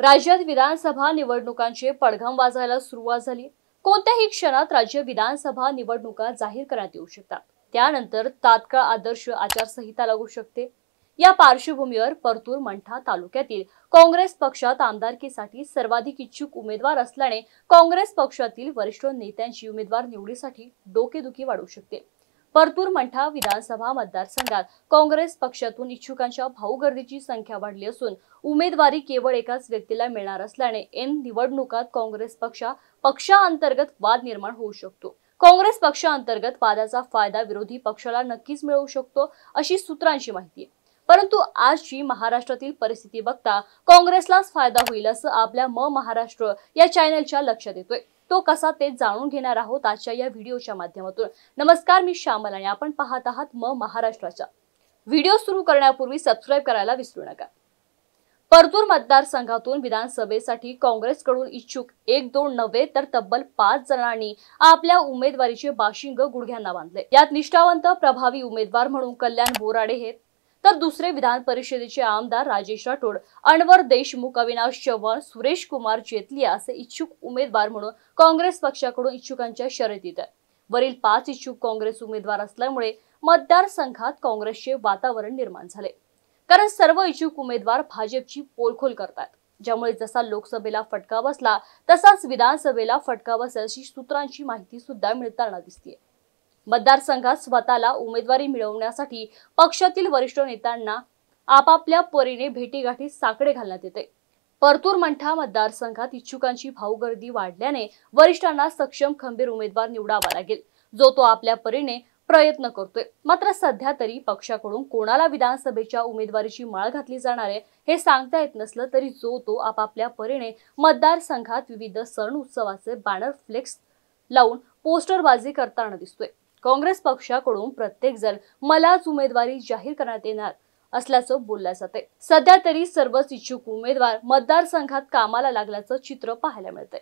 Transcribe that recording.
राज्यात विधानसभा निवडणुकांचे पडघम वाजायला सुरुवात झाली। कोणत्याही क्षणात राज्य विधानसभा निवडणुका जाहीर करण्यात येऊ शकतात। त्यानंतर तात्काळ आदर्श आचारसंहिता लागू शकते। या पार्श्वभूमीवर परतूर मंठा तालुक्यातील काँग्रेस पक्षात आमदारकीसाठी सर्वाधिक इच्छुक उमेदवार असल्याने काँग्रेस पक्षातील वरिष्ठ नेत्यांची उमेदवार निवडीसाठी डोकेदुखी वाढू शकते। परतूर मंठा विधानसभा मतदारसंघात काँग्रेस पक्षातून इच्छुकांच्या भाऊगर्दीची संख्या वाढली असून उमेदवारी केवळ एकाच व्यक्तीला मिळणार असल्याने ऐन निवडणुकात काँग्रेस पक्षांतर्गत वाद निर्माण होऊ शकतो। काँग्रेस पक्षांतर्गत वादाचा फायदा विरोधी पक्षाला नक्कीच मिळू शकतो अशी सूत्रांची माहिती आहे। परंतु आजची महाराष्ट्रातील परिस्थिती बघता काँग्रेसलाच फायदा होईल असं आपल्या महाराष्ट्र या चॅनलच्या लक्षात येतोय। तो कसा ते जाणून घेणार आहोत आजच्या या व्हिडिओच्या माध्यमातून। नमस्कार, मी श्यामल आणि आपण पाहत आहात महाराष्ट्राचा। व्हिडिओ सुरू करण्यापूर्वी सबस्क्राइब करायला विसरू नका। परतूर मतदारसंघातून विधानसभेसाठी काँग्रेसकडून इच्छुक 1-2 नव्हे तर तब्बल 5 जणांनी आपल्या उमेदवारीचे बाशिंग गुडघ्यांना बांधले। यात निष्ठावंत प्रभावी उमेदवार म्हणून कल्याण बोराडे आहेत, तर दुसरे विधान परिषदेचे आमदार राजेश राठोड, अनवर देशमुख, अविनाश चव्हाण, सुरेश कुमार जेतलिया असे इच्छुक उमेदवार म्हणून काँग्रेस पक्षाकडून इच्छुकांच्या शर्यतीत आहेत। वरील 5 इच्छुक काँग्रेस उमेदवार असल्यामुळे मतदारसंघात काँग्रेसचे वातावरण निर्माण झाले, कारण सर्व इच्छुक उमेदवार भाजपची पोलखोल करतात, ज्यामुळे जसा लोकसभेला फटका बसला तसाच विधानसभेला फटका बसल्याची सूत्रांची माहिती सुद्धा मिळताना दिसते। मतदारसंघात स्वतःला उमेदवारी मिळवण्यासाठी पक्षातील वरिष्ठ नेत्यांना आपापल्या परीने भेटीगाठी साकडे घालण्यात येते। परतूर मंठा मतदारसंघात इच्छुकांची भाऊगर्दी वाढल्याने वरिष्ठांना सक्षम खंबीर उमेदवार निवडावा लागेल, जो तो आपल्या परीने प्रयत्न करतोय। मात्र सध्या तरी पक्षाकडून कोणाला विधानसभेच्या उमेदवारीची माळ घातली जाणार आहे हे सांगता येत नसलं तरी जो तो आपापल्या परीने मतदारसंघात विविध सण उत्सवाचे बॅनर फ्लेक्स लावून पोस्टरबाजी करताना दिसतोय। काँग्रेस पक्षाकडून प्रत्येक जण मलाच उमेदवारी जाहीर करण्यात येणार असल्याचं बोललं जातंय। सध्या तरी सर्वच इच्छुक उमेदवार मतदारसंघात कामाला लागल्याचं चित्र पाहायला मिळतंय।